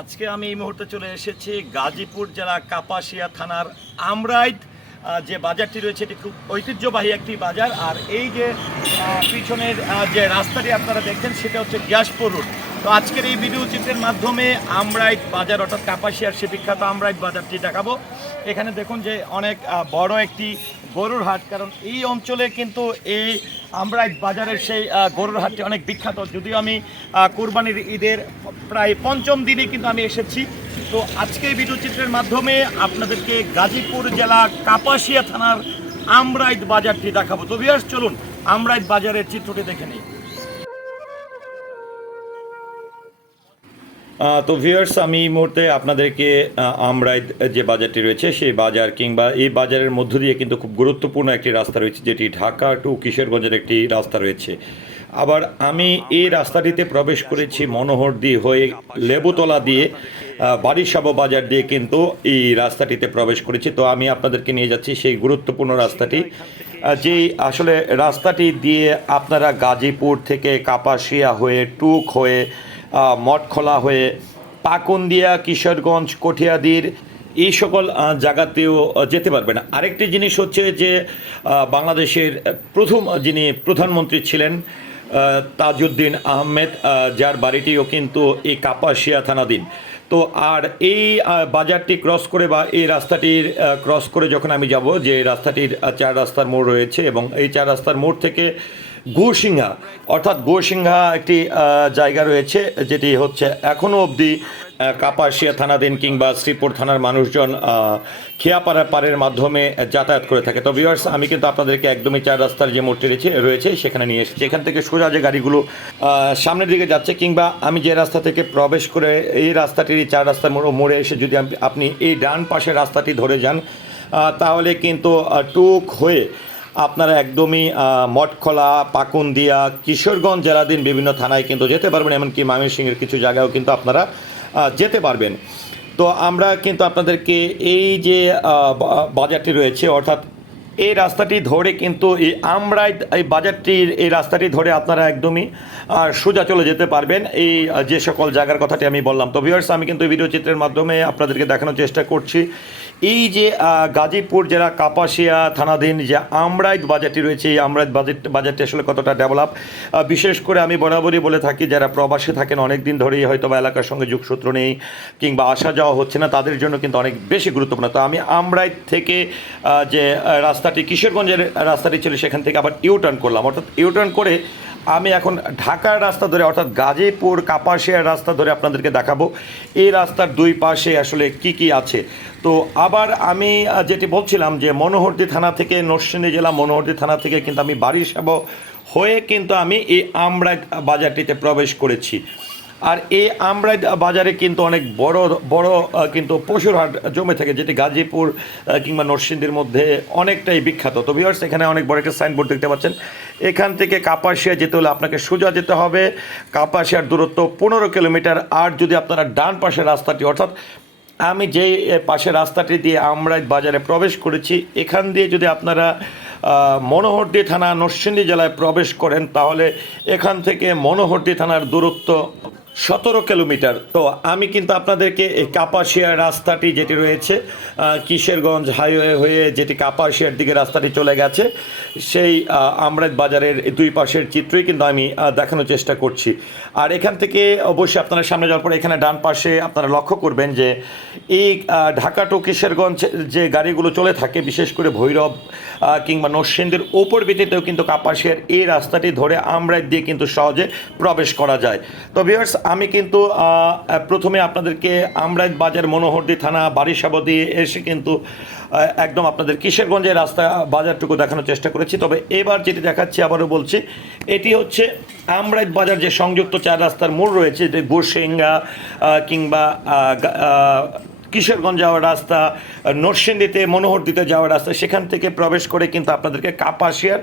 আজকে আমি এই মুহূর্তে চলে এসেছি গাজীপুর জেলা কাপাসিয়া থানার আমরাইদ যে বাজারটি রয়েছে এটি খুব ঐতিহ্যবাহী একটি বাজার। আর এই যে পিছনের যে রাস্তাটি আপনারা দেখছেন সেটা হচ্ছে গ্যাসপুর রোড। তো আজকের এই ভিডিও চিত্রের মাধ্যমে আমরাইদ বাজার অর্থাৎ কাপাসিয়ার সে বিখ্যাত আমরাইদ বাজারটি দেখাবো। এখানে দেখুন যে অনেক বড় একটি গরুর হাট, কারণ এই অঞ্চলে কিন্তু এই আমরাইদ বাজারের সেই গরুর হাটটি অনেক বিখ্যাত। যদিও আমি কোরবানির ঈদের প্রায় পঞ্চম দিনে কিন্তু আমি এসেছি। তো আজকে এই ভিডিও চিত্রের মাধ্যমে আপনাদেরকে গাজীপুর জেলা কাপাসিয়া থানার আমরাইদ বাজারটি দেখাবো। তো ভিউয়ার্স চলুন আমরাইদ বাজারের চিত্রটি দেখে নিই। তো ভিউয়ার্স আমি এই মুহূর্তে আপনাদেরকে আমরাইদ যে বাজারটি রয়েছে সেই বাজার কিংবা এই বাজারের মধ্য দিয়ে কিন্তু খুব গুরুত্বপূর্ণ একটি রাস্তা রয়েছে, যেটি ঢাকা টু কিশোরগঞ্জের একটি রাস্তা রয়েছে। আবার আমি এই রাস্তাটিতে প্রবেশ করেছি মনোহরদী হয়ে লেবুতলা দিয়ে বারিশাব বাজার দিয়ে কিন্তু এই রাস্তাটিতে প্রবেশ করেছি। তো আমি আপনাদেরকে নিয়ে যাচ্ছি সেই গুরুত্বপূর্ণ রাস্তাটি, যে আসলে রাস্তাটি দিয়ে আপনারা গাজীপুর থেকে কাপাসিয়া হয়ে টুক হয়ে মঠখোলা হয়ে পাকুন্দিয়া কিশোরগঞ্জ কঠিয়াদির এই সকল জায়গাতেও যেতে পারবেন। আরেকটি জিনিস হচ্ছে যে বাংলাদেশের প্রথম যিনি প্রধানমন্ত্রী ছিলেন তাজউদ্দিন আহমেদ, যার বাড়িটিও কিন্তু এই কাপাসিয়া থানাধীন। তো আর এই বাজারটি ক্রস করে বা এই রাস্তাটির ক্রস করে যখন আমি যাব, যে রাস্তাটির চার রাস্তার মোড় রয়েছে এবং এই চার রাস্তার মোড় থেকে গোসিংহা অর্থাৎ গোসিংহা একটি জায়গা রয়েছে, যেটি হচ্ছে এখনও অবধি কাপাসিয়া থানাধীন কিংবা শ্রীপুর থানার মানুষজন খেয়াপাড়া পাড়ের মাধ্যমে যাতায়াত করে থাকে। তো ভিউয়ার্স আমি কিন্তু আপনাদেরকে একদমই চার রাস্তার যে মোড়টি রয়েছে সেখানে নিয়ে এসেছি। এখান থেকে সোজা যে গাড়িগুলো সামনের দিকে যাচ্ছে কিংবা আমি যে রাস্তা থেকে প্রবেশ করে এই রাস্তাটির চার রাস্তার মোড়ে এসে যদি আপনি এই ডান পাশের রাস্তাটি ধরে যান, তাহলে কিন্তু টুক হয়ে আপনারা একদমই মঠখোলা পাকুন্দিয়া কিশোরগঞ্জ জেলাধীন বিভিন্ন থানায় কিন্তু যেতে পারবেন, এমনকি ময়মনসিংহের কিছু জায়গায়ও কিন্তু আপনারা যেতে পারবেন। তো আমরা কিন্তু আপনাদেরকে এই যে বাজারটি রয়েছে অর্থাৎ এই রাস্তাটি ধরে কিন্তু এই আমরাইদ এই বাজারটির এই রাস্তাটি ধরে আপনারা একদমই সোজা চলে যেতে পারবেন এই যে সকল জায়গার কথাটি আমি বললাম। তো ভিউয়ার্স আমি কিন্তু ভিডিও চিত্রের মাধ্যমে আপনাদেরকে দেখানোর চেষ্টা করছি এই যে গাজীপুর জেলা কাপাসিয়া থানাধীন যে আমরাইদ বাজারটি রয়েছে, এই আমরাইদ বাজারটি আসলে কতটা ডেভেলপ। বিশেষ করে আমি বরাবরই বলে থাকি যারা প্রবাসী থাকেন অনেক দিন ধরেই হয়তো বা এলাকার সঙ্গে যোগসূত্র নেই কিংবা আসা যাওয়া হচ্ছে না, তাদের জন্য কিন্তু অনেক বেশি গুরুত্বপূর্ণ। তো আমি আমরাইদ থেকে যে রাস্তাটি কিশোরগঞ্জের রাস্তাটি ছিল সেখান থেকে আবার ইউটার্ন করলাম, অর্থাৎ ইউটার্ন করে আমি এখন ঢাকার রাস্তা ধরে অর্থাৎ গাজীপুর কাপাসিয়ার রাস্তা ধরে আপনাদেরকে দেখাবো এই রাস্তার দুই পাশে আসলে কি আছে। তো আবার আমি যেটি বলছিলাম যে মনোহরদী থানা থেকে নরসিংদী জেলা মনোহরদী থানা থেকে কিন্তু আমি বারিশাব হয়ে কিন্তু আমি এই আমরাইদ বাজারটিতে প্রবেশ করেছি। আর এই আমরাইদ বাজারে কিন্তু অনেক বড় বড় কিন্তু পশুর হাট জমে থাকে, যেটি গাজীপুর কিংবা নরসিংদীর মধ্যে অনেকটাই বিখ্যাত। তো ভিউয়ার্স এখানে অনেক বড় একটা সাইনবোর্ড দেখতে পাচ্ছেন। এখান থেকে কাপাসিয়া যেতে হলে আপনাকে সোজা যেতে হবে, কাপাসিয়ার দূরত্ব 15 কিলোমিটার। আর যদি আপনারা ডান পাশের রাস্তাটি অর্থাৎ আমি যেই পাশের রাস্তাটি দিয়ে আমরাইদ বাজারে প্রবেশ করেছি এখান দিয়ে যদি আপনারা মনোহরদী থানা নরসিংদী জেলায় প্রবেশ করেন, তাহলে এখান থেকে মনোহরদী থানার দূরত্ব 17 কিলোমিটার। তো আমি কিন্তু আপনাদেরকে এই কাপাসিয়ার রাস্তাটি যেটি রয়েছে কিশোরগঞ্জ হাইওয়ে হয়ে যেটি কাপাসিয়ার দিকে রাস্তাটি চলে গেছে সেই আমরাইদ বাজারের দুই পাশের চিত্রই কিন্তু আমি দেখানোর চেষ্টা করছি। আর এখান থেকে অবশ্যই আপনারা সামনে যাওয়ার পরে এখানে ডান পাশে আপনারা লক্ষ্য করবেন যে এই ঢাকা টু কিশোরগঞ্জ যে গাড়িগুলো চলে থাকে বিশেষ করে ভৈরব কিংবা নরসিংদীর ওপর ভিত্তিতেও কিন্তু কাপাসিয়ার এই রাস্তাটি ধরে আমরাইদ দিয়ে কিন্তু সহজে প্রবেশ করা যায়। তো ভিউয়ার্স আমি কিন্তু প্রথমে আপনাদেরকে আমরাইদ বাজার মনোহরদী থানা বারিশাব দিয়ে এসে কিন্তু একদম আপনাদের কিশোরগঞ্জের রাস্তা বাজারটুকু দেখানোর চেষ্টা করেছি। তবে এবার যেটি দেখাচ্ছি আবারও বলছি, এটি হচ্ছে আমরাইদ বাজার যে সংযুক্ত চার রাস্তার মোড় রয়েছে, যে গোসিংহা কিংবা কিশোরগঞ্জ যাওয়ার রাস্তা, নরসিংদীতে মনোহরদীতে যাওয়ার রাস্তা, সেখান থেকে প্রবেশ করে কিন্তু আপনাদেরকে কাপাসিয়ার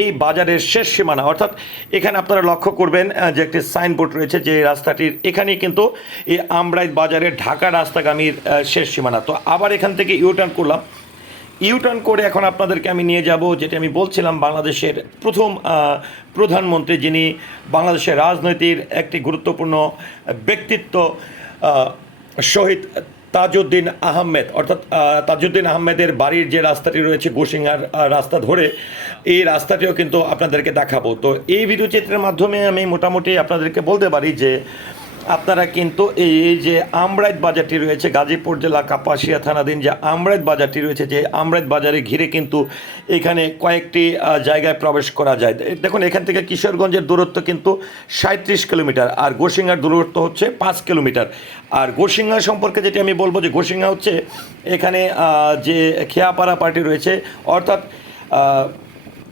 এই বাজারের শেষ সীমানা অর্থাৎ এখানে আপনারা লক্ষ্য করবেন যে একটি সাইনবোর্ড রয়েছে যে রাস্তাটির এখানেই কিন্তু এই আমরাইদ বাজারের ঢাকা রাস্তাগামীর শেষ সীমানা। তো আবার এখান থেকে ইউটার্ন করলাম, ইউটার্ন করে এখন আপনাদেরকে আমি নিয়ে যাব যেটা আমি বলছিলাম বাংলাদেশের প্রথম প্রধানমন্ত্রী, যিনি বাংলাদেশের রাজনীতির একটি গুরুত্বপূর্ণ ব্যক্তিত্ব, শহীদ তাজউদ্দিন আহমেদ, অর্থাৎ তাজউদ্দিন আহমেদের বাড়ির যে রাস্তাটি রয়েছে গোসিংহার রাস্তা ধরে, এই রাস্তাটিও কিন্তু আপনাদেরকে দেখাবো। তো এই ভিডিও চিত্রের মাধ্যমে আমি মোটামুটি আপনাদেরকে বলতে পারি যে আপনারা কিন্তু এই যে আমরাইত বাজারটি রয়েছে, গাজীপুর জেলা কাপাসিয়া থানাধীন যে আমরাইত বাজারটি রয়েছে, যে আমরাইত বাজারে ঘিরে কিন্তু এখানে কয়েকটি জায়গায় প্রবেশ করা যায়। দেখুন, এখান থেকে কিশোরগঞ্জের দূরত্ব কিন্তু 37 কিলোমিটার, আর গোসিংহার দূরত্ব হচ্ছে 5 কিলোমিটার। আর গোসিংহা সম্পর্কে যেটি আমি বলবো যে গোসিংহা হচ্ছে এখানে যে খেয়াপাড়া পার্টি রয়েছে, অর্থাৎ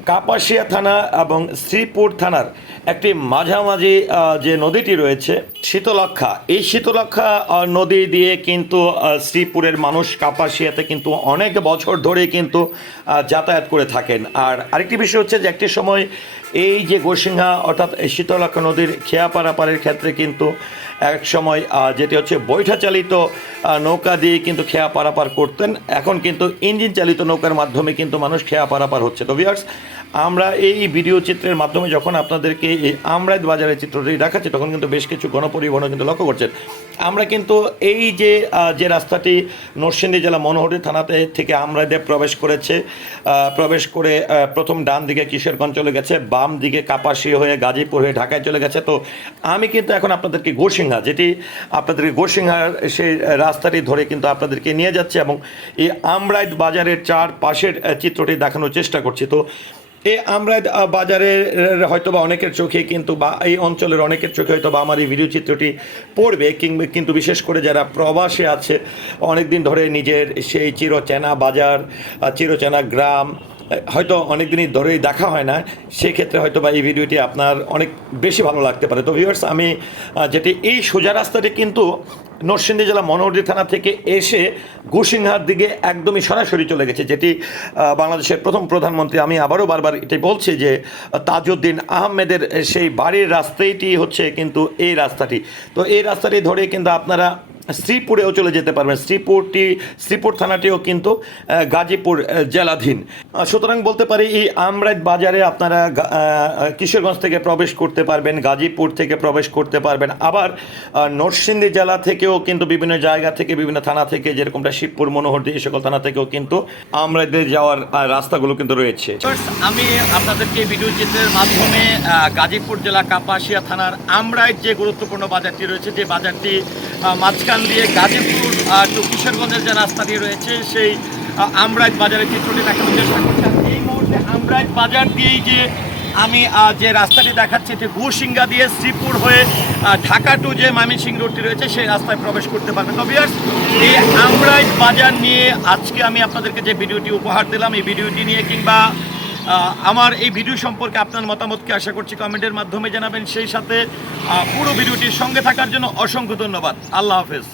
কাপাসিয়া থানা এবং শ্রীপুর থানার একটি মাঝামাঝি যে নদীটি রয়েছে শীতলক্ষা, এই শীতলক্ষা নদী দিয়ে কিন্তু শ্রীপুরের মানুষ কাপাসিয়াতে কিন্তু অনেক বছর ধরেই কিন্তু যাতায়াত করে থাকেন। আর আরেকটি বিষয় হচ্ছে যে একটি সময় এই যে গোসিংহা অর্থাৎ শীতলক্ষা নদীর খেয়াপাড়া পাড়ের ক্ষেত্রে কিন্তু এক সময় যেটি হচ্ছে বৈঠা চালিত নৌকা দিয়ে কিন্তু খেয়া পারাপার করতেন। এখন কিন্তু ইঞ্জিন চালিত নৌকার মাধ্যমে কিন্তু মানুষ খেয়া পারাপার হচ্ছে। তো ভিউয়ার্স, আমরা এই ভিডিও চিত্রের মাধ্যমে যখন আপনাদেরকে এই আমরাইত বাজারের চিত্রটি দেখাচ্ছি, তখন কিন্তু বেশ কিছু গণপরিবহন কিন্তু লক্ষ্য করছেন। আমরা কিন্তু এই যে রাস্তাটি নরসিংদী জেলা মনোহরদী থানাতে থেকে আমরাইতে প্রবেশ করে প্রথম ডান দিকে কিশোরগঞ্জ চলে গেছে, বাম দিকে কাপাসিয়া হয়ে গাজীপুর হয়ে ঢাকায় চলে গেছে। তো আমি কিন্তু এখন আপনাদেরকে গোসিংহা, যেটি আপনাদেরকে গোসিংহার সেই রাস্তাটি ধরে কিন্তু আপনাদেরকে নিয়ে যাচ্ছে এবং এই আমরাইত বাজারের চারপাশের চিত্রটি দেখানোর চেষ্টা করছি। তো এই আমরাইত বাজারের হয়তোবা অনেকের চোখে কিন্তু বা এই অঞ্চলের অনেকের চোখে হয়তো বা আমার এই ভিডিও চিত্রটি পড়বে, কিন্তু বিশেষ করে যারা প্রবাসে আছে, অনেক দিন ধরে নিজের সেই চিরচেনা বাজার, চিরচেনা গ্রাম হয়তো অনেক দিনই ধরেই দেখা হয় না, সেক্ষেত্রে হয়তো বা এই ভিডিওটি আপনার অনেক বেশি ভালো লাগতে পারে। তো ভিউয়ার্স, আমি যেটি এই সোজা রাস্তাটি কিন্তু নরসিংদী জেলা মনোহরদী থানা থেকে এসে গোসিংহার দিকে একদমই সরাসরি চলে গেছে, যেটি বাংলাদেশের প্রথম প্রধানমন্ত্রী, আমি আবারও বারবার এটাই বলছি যে তাজউদ্দিন আহমেদের সেই বাড়ির রাস্তাটি হচ্ছে কিন্তু এই রাস্তাটি। তো এই রাস্তাটি ধরে কিন্তু আপনারা শ্রীপুরেও চলে যেতে পারবেন। শ্রীপুর থানাটিও কিন্তু গাজীপুর জেলাধীন। সুতরাং বলতে পারি এই আমরাইত বাজারে আপনারা কিশোরগঞ্জ থেকে প্রবেশ করতে পারবেন, গাজীপুর থেকে প্রবেশ করতে পারবেন, আবার নরসিংদী জেলা থেকেও কিন্তু বিভিন্ন জায়গা থেকে, বিভিন্ন থানা থেকে, যেরকমটা শিবপুর, মনোহরদী, এই সকল থানা থেকেও কিন্তু আমরাইতে যাওয়ার রাস্তাগুলো কিন্তু রয়েছে। আমি আপনাদেরকে ভিডিও চিত্রের মাধ্যমে গাজীপুর জেলা কাপাসিয়া থানার আমরাইত যে গুরুত্বপূর্ণ বাজারটি রয়েছে, যে বাজারটি মাঝখান দিয়ে গাজীপুর টু কিশোরগঞ্জের যে রাস্তাটি রয়েছে, সেই আমরাইত বাজারের চিত্রটি দেখানোর চেষ্টা করছি। এই মুহূর্তে আমরাইত বাজার দিয়েই যে আমি যে রাস্তাটি দেখাচ্ছি, যে গোসিংহা দিয়ে শ্রীপুর হয়ে ঢাকা টু যে ময়মনসিংহ রোডটি রয়েছে, সেই রাস্তায় প্রবেশ করতে পারবেন। তো ভিউয়ার্স, এই আমরাইত বাজার নিয়ে আজকে আমি আপনাদেরকে যে ভিডিওটি উপহার দিলাম, এই ভিডিওটি নিয়ে কিংবা আমার এই ভিডিও সম্পর্কে আপনার মতামতকে আশা করছি কমেন্টের মাধ্যমে জানাবেন। সেই সাথে পুরো ভিডিওটির সঙ্গে থাকার জন্য অসংখ্য ধন্যবাদ। আল্লাহ হাফেজ।